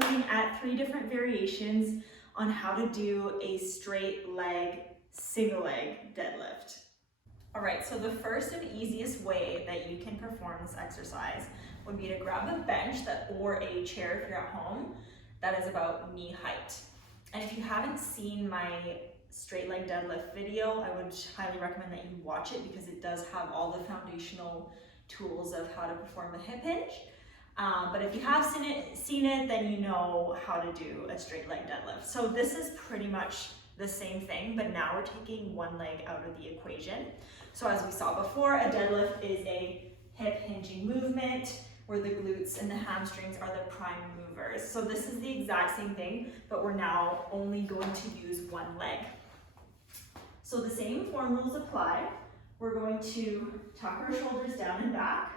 looking at 3 different variations on how to do a straight leg, single leg deadlift. All right, so the first and easiest way that you can perform this exercise would be to grab a bench or a chair if you're at home that is about knee height. And if you haven't seen my straight leg deadlift video, I would highly recommend that you watch it because it does have all the foundational tools of how to perform the hip hinge. But if you have seen it, then you know how to do a straight leg deadlift. So this is pretty much the same thing, but now we're taking one leg out of the equation. So as we saw before, a deadlift is a hip hinging movement where the glutes and the hamstrings are the prime movers. So this is the exact same thing, but we're now only going to use one leg. So the same form rules apply. We're going to tuck our shoulders down and back,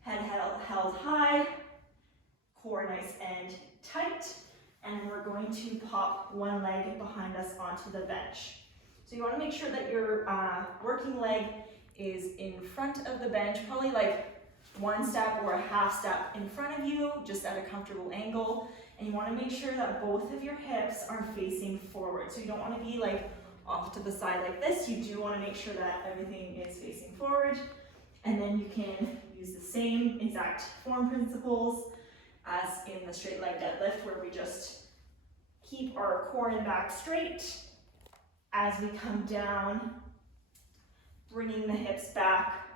head held high, core nice and tight, and we're going to pop one leg behind us onto the bench. So you want to make sure that your working leg is in front of the bench, probably like one step or a half step in front of you, just at a comfortable angle. And you want to make sure that both of your hips are facing forward. So you don't want to be like off to the side like this. You do want to make sure that everything is facing forward. And then you can use the same exact form principles as in the straight leg deadlift, where we just keep our core and back straight as we come down, bringing the hips back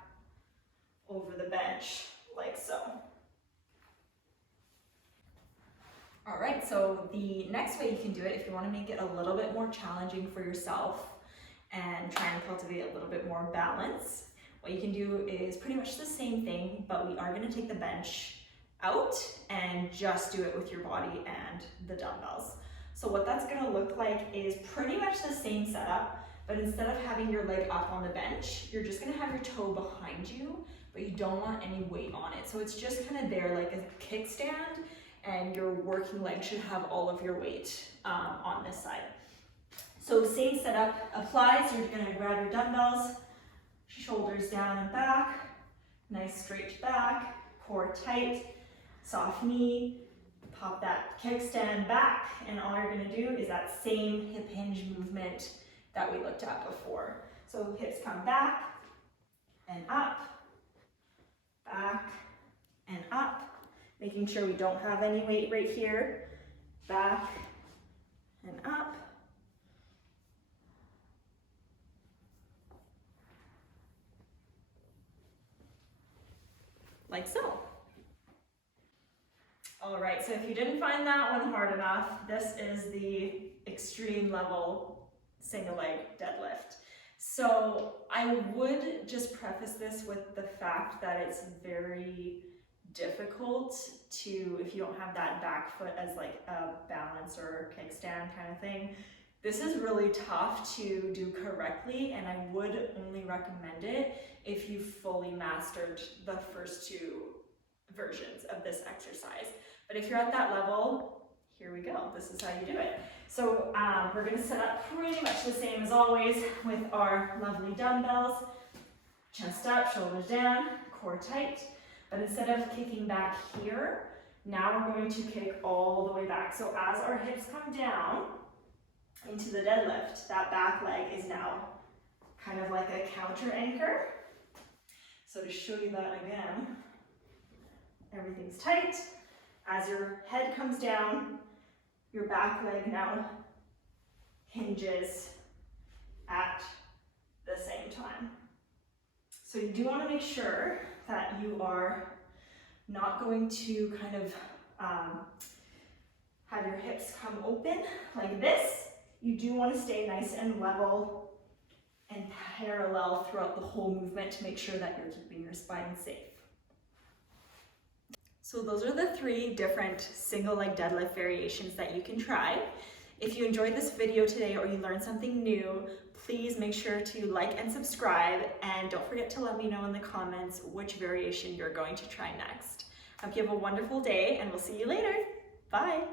over the bench like so. All right, so the next way you can do it, if you want to make it a little bit more challenging for yourself and try and cultivate a little bit more balance, what you can do is pretty much the same thing, but we are going to take the bench out and just do it with your body and the dumbbells. So what that's going to look like is pretty much the same setup, but instead of having your leg up on the bench, you're just going to have your toe behind you, but you don't want any weight on it. So it's just kind of there like a kickstand, and your working leg should have all of your weight on this side. So same setup applies. You're going to grab your dumbbells, shoulders down and back, nice straight back, core tight, soft knee, pop that kickstand back, and all you're going to do is that same hip hinge movement that we looked at before. So hips come back and up, back and up, making sure we don't have any weight right here, back and up. Like so. All right, so if you didn't find that one hard enough, this is the extreme level single leg deadlift. So I would just preface this with the fact that it's very difficult to, if you don't have that back foot as like a balance or kickstand kind of thing, this is really tough to do correctly, and I would only recommend it if you fully mastered the first 2 versions of this exercise. But if you're at that level, here we go. This is how you do it. So we're going to set up pretty much the same as always with our lovely dumbbells. Chest up, shoulders down, core tight. But instead of kicking back here, now we're going to kick all the way back. So as our hips come down into the deadlift, that back leg is now kind of like a counter anchor. So to show you that again, everything's tight. As your head comes down, your back leg now hinges at the same time. So you do want to make sure that you are not going to kind of have your hips come open like this. You do want to stay nice and level and parallel throughout the whole movement to make sure that you're keeping your spine safe. So those are the 3 different single leg deadlift variations that you can try. If you enjoyed this video today or you learned something new, please make sure to like and subscribe, and don't forget to let me know in the comments which variation you're going to try next. I hope you have a wonderful day, and we'll see you later. Bye.